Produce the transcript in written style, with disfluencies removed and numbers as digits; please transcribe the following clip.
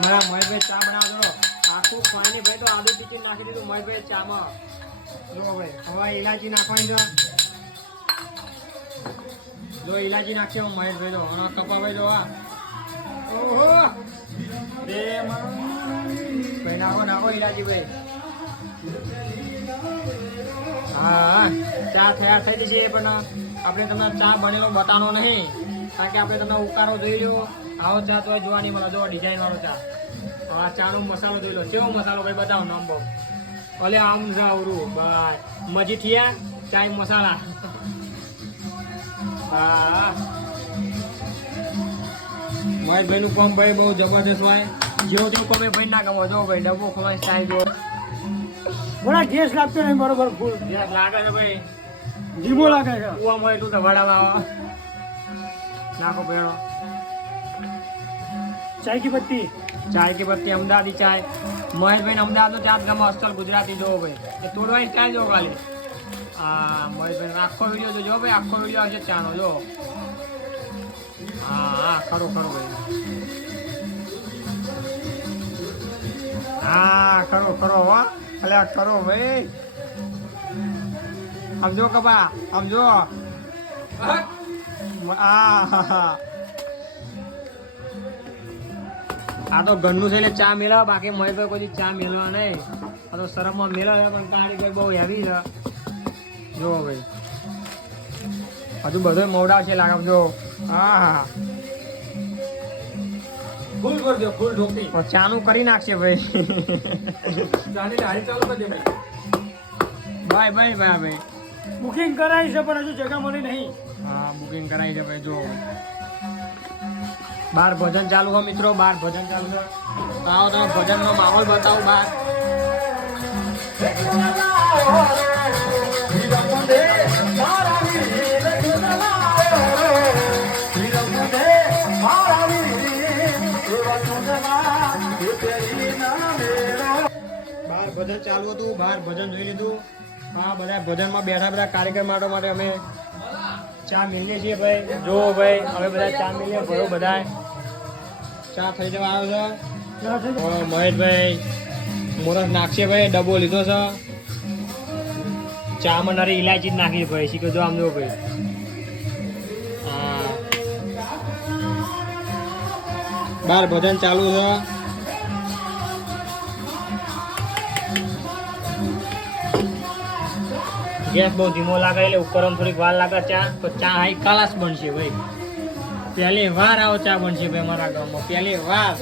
અમારા મહેશભાઈ ચા બનાવજો આખું ખાઈને ભાઈ તો આદુ ટીકી નાખી દીધું મહેશભાઈ ચામાં જો ભાઈ હવે ઇલાયચી નાખવાની છે જો ઇલાયચી નાખશે મહેશભાઈ તો અને કપાભાઈ જો આ ઓહો ભાઈ નાખો નાખો ઇલાયચી ભાઈ હા ચા તૈયાર થઈ જશે પણ આપણે તમને ચા બનેલો બતાવવાનો નહીં કારણ કે આપણે તમને ઉકારો જોઈ લ્યો આવો ચા તો જોવાની મળે જો ડિઝાઇન વાળો ચા આ ચાનો મસાલો જોઈ લો કેવો મસાલો ભાઈ બતાવો નામ બહુ ભલે આમ છે આવરું ભાઈ મજીઠિયા ચાય મસાલા હા મહેશભાઈ નું કામ ભાઈ બહુ જબરદસ્ત હોય જેવો તેવું કામ ભાઈ ના ગમો જો ભાઈ ડબ્બો ખોલાઈ સ્ટાઈલ જો બડા ગેસ લાગતો નહીં બરોબર ફૂલ ગેસ લાગે છે ભાઈ ધીમો લાગે છે કુવામાં હોય એટલું તો વડામાં નાખો ભેળો ચાય કી પત્તી અમદાવાદી ચાય મહેશભાઈ અમદાવાદ નો ચા ગમે અસલ ગુજરાતી જોવો ભાઈ એ તોડવાની ચાય જો ખાલી હા મહેશભાઈ આખો વિડીયો જોજો ભાઈ આખો વિડીયો આવશે ચાનો જો હા ખરો ભાઈ હા ખરો હો અલ્યા ખરો ભાઈ સમજો કબા સમજો આ તો ઘરનું છે એટલે ચા મેળવા બાકી મહેશભાઈ કોઈ ચા મેળવા નહીં આ તો સરફમાં મેળવે પણ કારણે બહુ હેવી છે જો ભાઈ હજુ બધો મોડા છે લાગે જો હા ફૂલ કરી દો ફૂલ ઢોકી ચાનું કરી નાખશે ભાઈ ચાની હારી ચાલુ કરી દે ભાઈ ભાઈ બુકિંગ કરાવી છે પણ હજુ જગ્યા મળી નહીં હા બુકિંગ કરાવી છે ભાઈ જો બાર ભજન ચાલુ હોય મિત્રો બાર ભજન ચાલુ છે આવો તમે ભજન નો માહોલ બતાવો બાર બાર ભજન ચાલુ હતું બાર ભજન જોઈ લીધું હા બધા ભજનમાં બેઠા બધા કાર્યક્રમ માટે અમે ચા મેળવીએ છીએ ભાઈ જો ભાઈ હવે બધા ચા મેળવીએ ભરો બધા ચા થઈ જવા આવ્યો છે મહેશભાઈ મોરસ નાખશે ભાઈ ડબ્બો લીધો છે ચામાં નારી ઇલાયચી નાખી ભાઈ શીખો જો આમ જો ભાઈ હા બાર ભજન ચાલુ છે ગેસ બહુ ધીમો લાગે એટલે ઉપકરણ થોડીક વાર લાગે ચા તો ચા હાઈ કલાસ બનશે ભાઈ પહેલી વાર આવો ચા બનશે ભાઈ અમારા ગામમાં પહેલી વાર